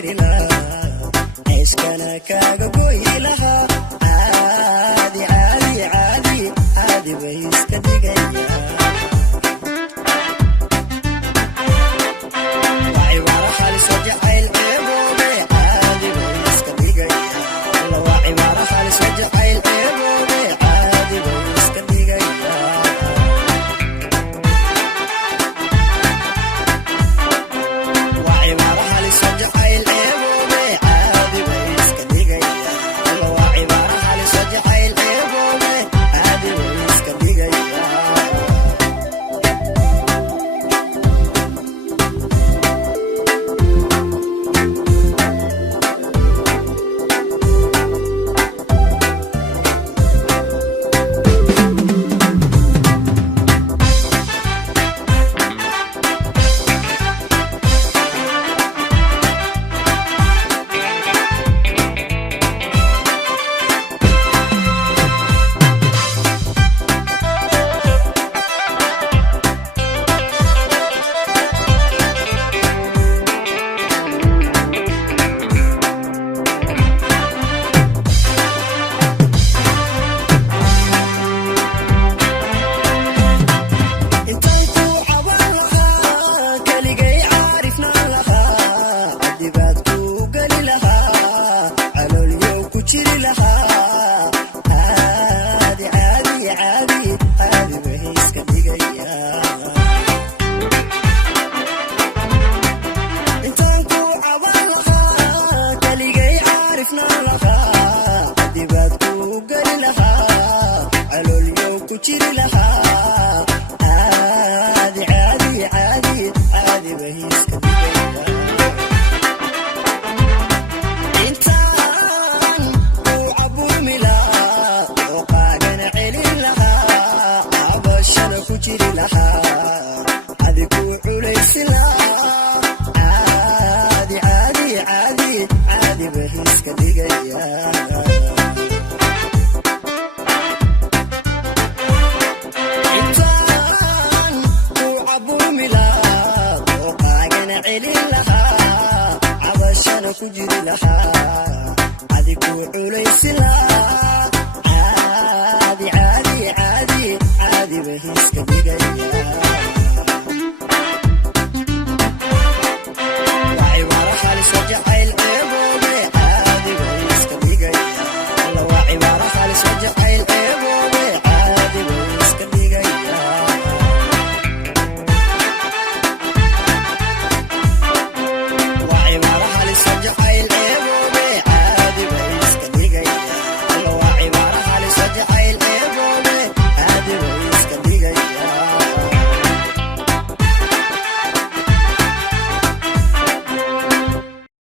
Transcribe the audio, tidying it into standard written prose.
diri lahaa iskana kaaga goyi lahaa caadi caadi caadi caadi bay iska dhigayaan وعبارة خالص وجعل عيبوبي عادي bay iska dhigayaan waa cibaaro khaalis wajacayl ceeboobe caadi bay iska dhigayaan waa cibaaro khaalis wajacayl ceeboobe caadi bay iska dhigayaan waa cibaaro khaalis wajacayl ceeboobe caadi bay iska dhigayaan caadi caadi caadi caadi bay iska dhigayaan